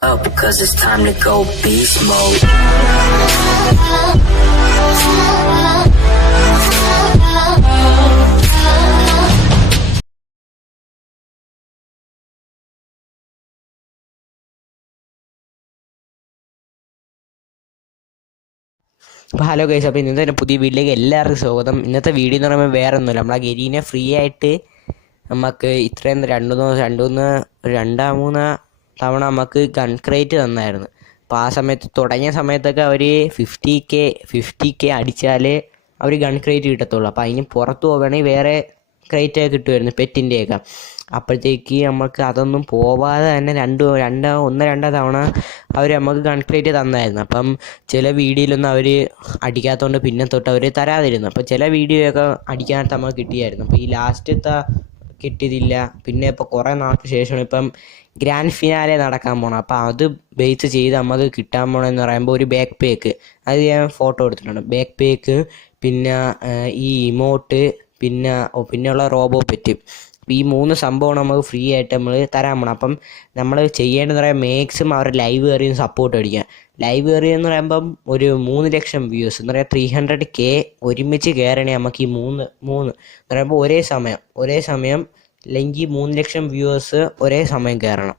Up cause it's time to go beast mode. അപ്പോൾ hello guys, അപ്പോൾ ഇന്നത്തെ തന്നെ പുതിയ വീട്ടിലേക്ക് എല്ലാവർക്കും സ്വാഗതം. ഇന്നത്തെ വീഡിയോ എന്ന് പറയുമ്പോൾ വേറെ ഒന്നുമില്ല, നമ്മളെ ഗരീനെ ഫ്രീ ആയിട്ട് നമുക്ക് ഇത്രയും മൂന്ന് തവണ നമുക്ക് ഗൺ ക്രേറ്റ് തന്നായിരുന്നു. അപ്പോൾ ആ സമയത്ത് തുടങ്ങിയ സമയത്തൊക്കെ അവർ 50K അടിച്ചാൽ അവർ ഗൺ ക്രേറ്റ് കിട്ടത്തുള്ളൂ. അപ്പോൾ അതിന് പുറത്ത് പോവുകയാണെങ്കിൽ വേറെ ക്രേറ്റൊക്കെ കിട്ടുമായിരുന്നു, പെറ്റിൻ്റെയൊക്കെ. അപ്പോഴത്തേക്ക് നമുക്ക് അതൊന്നും പോവാതെ തന്നെ രണ്ടോ തവണ അവർ നമുക്ക് ഗൺ ക്രേറ്റ് തന്നായിരുന്നു. അപ്പം ചില വീഡിയോയിലൊന്നും അവർ അടിക്കാത്തതുകൊണ്ട് പിന്നെ തൊട്ട് അവർ തരാതിരുന്നു. അപ്പോൾ ചില വീഡിയോയൊക്കെ അടിക്കാനായിട്ട് നമുക്ക് കിട്ടിയായിരുന്നു. അപ്പോൾ ഈ ലാസ്റ്റത്തെ കിട്ടിയതില്ല. പിന്നെ ഇപ്പോൾ കുറേ നാൾക്ക് ശേഷമാണ് ഇപ്പം ഗ്രാൻഡ് ഫിനാലെ നടക്കാൻ പോകണം. അപ്പോൾ അത് ബേസ് ചെയ്ത് നമുക്ക് കിട്ടാൻ പോകണമെന്ന് പറയുമ്പോൾ ഒരു ബാക്ക് പേക്ക്, അത് ഞാൻ ഫോട്ടോ എടുത്തിട്ടുണ്ട്. ബാക്ക് പേക്ക്, പിന്നെ ഈ ഇമോട്ട്, പിന്നെയുള്ള റോബോ പെറ്റ്, ഈ 3 സംഭവം നമുക്ക് ഫ്രീ ആയിട്ട് നമ്മൾ തരാൻ പോകണം. അപ്പം നമ്മൾ ചെയ്യേണ്ടതെന്ന് പറയുമ്പോൾ മാക്സിമം അവരുടെ ലൈവ് കയറി സപ്പോർട്ട് അടിക്കുക. ലൈവ് കയറി എന്ന് പറയുമ്പം ഒരു 3 ലക്ഷം വ്യൂസ് എന്ന് പറയുക 300K ഒരുമിച്ച് കയറണേ നമുക്ക് ഈ മൂന്ന് എന്ന് പറയുമ്പോൾ ഒരേ സമയം അല്ലെങ്കിൽ 3 ലക്ഷം വ്യൂവേഴ്സ് ഒരേ സമയം കയറണം.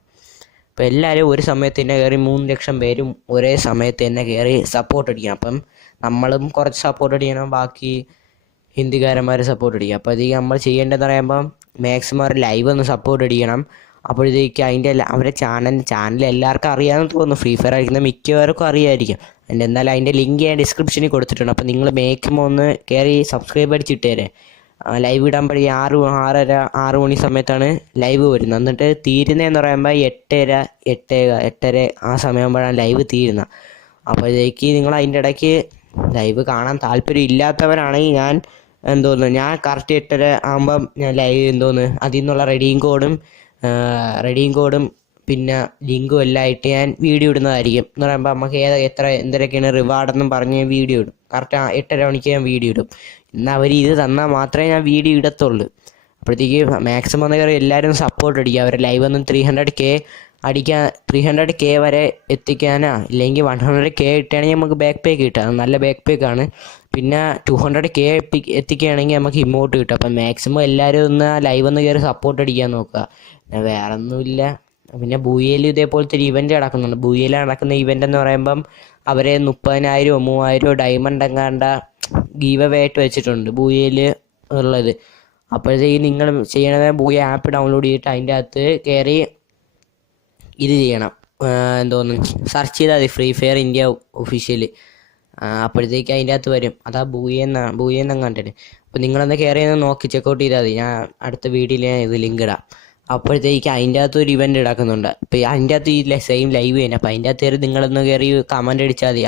അപ്പോൾ എല്ലാവരും ഒരു സമയത്ത് തന്നെ കയറി 3 ലക്ഷം പേരും ഒരേ സമയത്ത് തന്നെ കയറി സപ്പോർട്ട് അടിക്കണം. അപ്പം നമ്മളും കുറച്ച് സപ്പോർട്ട് അടിക്കണം, ബാക്കി ഹിന്ദിക്കാരന്മാർ സപ്പോർട്ട് അടിക്കുക. അപ്പോൾ അധികം നമ്മൾ ചെയ്യേണ്ടതെന്ന് പറയുമ്പം മാക്സിമം അവർ ലൈവ് ഒന്ന് സപ്പോർട്ട് അടിക്കണം. അപ്പോഴത്തേക്ക് അവരുടെ ചാനൽ എല്ലാവർക്കും അറിയാമെന്ന് തോന്നുന്നു. ഫ്രീ ഫയർ കളിക്കുന്ന മിക്കവർക്കും അറിയാമായിരിക്കും. എന്തായാലും അതിൻ്റെ ലിങ്ക് ഞാൻ ഡിസ്ക്രിപ്ഷനിൽ കൊടുത്തിട്ടുണ്ട്. അപ്പോൾ നിങ്ങൾ മാക്സിമം ഒന്ന് കയറി സബ്സ്ക്രൈബ് അടിച്ചിട്ടേരെ. ലൈവ് ഇടാൻ പറ്റി 6 മണി സമയത്താണ് ലൈവ് വരുന്നത്. എന്നിട്ട് തീരുന്നതെന്ന് പറയുമ്പോൾ 8:30 ആ സമയമാകുമ്പോഴാണ് ലൈവ് തീരുന്നത്. അപ്പോഴത്തേക്ക് നിങ്ങൾ അതിൻ്റെ ഇടയ്ക്ക് ലൈവ് കാണാൻ താല്പര്യം ഇല്ലാത്തവരാണെങ്കിൽ ഞാൻ കറക്റ്റ് 8:30 ആകുമ്പം ഞാൻ ലൈവ് അതിൽ നിന്നുള്ള റെഡിയും കോഡും പിന്നെ ലിങ്കും എല്ലാം ആയിട്ട് ഞാൻ വീഡിയോ ഇടുന്നതായിരിക്കും. എന്ന് പറയുമ്പോൾ നമുക്ക് എന്തൊക്കെയാണ് റിവാർഡെന്നും പറഞ്ഞ് വീഡിയോ ഇടും. കറക്റ്റ് 8:30 മണിക്ക് ഞാൻ വീഡിയോ ഇടും. എന്നാൽ അവർ ഇത് തന്നാൽ മാത്രമേ ഞാൻ വീഡിയോ ഇടത്തുള്ളൂ. അപ്പോഴത്തേക്ക് മാക്സിമം കയറി എല്ലാവരും സപ്പോർട്ട് അടിക്കുക. അവരുടെ ലൈവ് ഒന്നും 300K വരെ എത്തിക്കാനാ, ഇല്ലെങ്കിൽ 100K ഇട്ടുകയാണെങ്കിൽ നമുക്ക് ബാക്ക് പേക്ക് കിട്ടുക, നല്ല ബാക്ക് പേക്കാണ്. പിന്നെ 200K എത്തിക്കുകയാണെങ്കിൽ നമുക്ക് ഇമോട്ട് കിട്ടും. അപ്പം മാക്സിമം എല്ലാവരും ഒന്ന് ലൈവ് ഒന്ന് കയറി സപ്പോർട്ട് അടിക്കാൻ നോക്കുക. പിന്നെ വേറെ ഒന്നുമില്ല. പിന്നെ ബൂയയിൽ ഇതേപോലത്തെ ഒരു ഇവൻറ്റ് നടക്കുന്നുണ്ട്. ബൂയയിൽ നടക്കുന്ന ഇവൻ്റ് എന്ന് പറയുമ്പം അവരെ 30,000 3,000 ഡയമണ്ട് എങ്ങാണ്ട ഗീവ് അവേ ആയിട്ട് വെച്ചിട്ടുണ്ട് ബൂയയിൽ ഉള്ളത്. അപ്പോഴത്തേക്ക് നിങ്ങൾ ചെയ്യണത് ബൂയ ആപ്പ് ഡൗൺലോഡ് ചെയ്തിട്ട് അതിൻ്റെ അകത്ത് കയറി ഇത് ചെയ്യണം, സെർച്ച് ചെയ്താൽ മതി ഫ്രീ ഫയർ ഇന്ത്യ ഒഫീഷ്യൽ. അപ്പോഴത്തേക്ക് അതിൻ്റെ അകത്ത് വരും. അതാ ബൂയെന്ന് കണ്ടിട്ട്. അപ്പോൾ നിങ്ങളെന്താ കയറി നോക്കി ചെക്കൗട്ട് ചെയ്താൽ മതി. ഞാൻ അടുത്ത വീഡിയോയിൽ ഞാൻ ഇത് ലിങ്ക് ഇടാം. അപ്പോഴത്തേക്ക് അതിൻ്റെ അകത്ത് ഒരു ഇവൻ്റ് നടക്കുന്നുണ്ട്. അപ്പോൾ അതിൻ്റെ അകത്ത് ഈ സെയിം ലൈവ് തന്നെ. അപ്പോൾ അതിൻ്റെ അകത്ത് കയറി നിങ്ങളൊന്ന് കയറി കമൻ്റ് അടിച്ചാൽ മതി.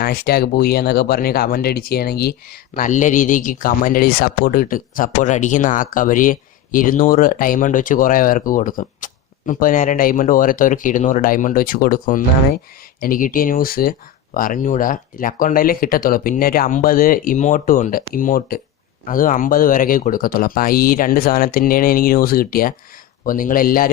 #ബൂയ എന്നൊക്കെ പറഞ്ഞ് കമൻ്റ് അടിച്ച് ചെയ്യണമെങ്കിൽ നല്ല രീതിക്ക് കമൻ്റ് അടിച്ച് സപ്പോർട്ട് അടിക്കുന്ന അവർ 200 ഡയമണ്ട് വെച്ച് കുറേ പേർക്ക് കൊടുക്കും. 30,000 ഡയമണ്ട് ഓരോരുത്തർക്ക് 200 ഡയമണ്ട് വെച്ച് കൊടുക്കും എന്നാണ് എനിക്ക് കിട്ടിയ ന്യൂസ്. പറഞ്ഞുകൂടാ, ലക്കുണ്ടായാലേ കിട്ടത്തുള്ളൂ. പിന്നെ ഒരു 50 ഇമോട്ടും ഉണ്ട്. അത് 50 പേരൊക്കെ കൊടുക്കത്തുള്ളൂ. അപ്പോൾ ഈ 2 സാധനത്തിൻ്റെയാണ് എനിക്ക് ന്യൂസ് കിട്ടിയത്. അപ്പോൾ നിങ്ങളെല്ലാവരും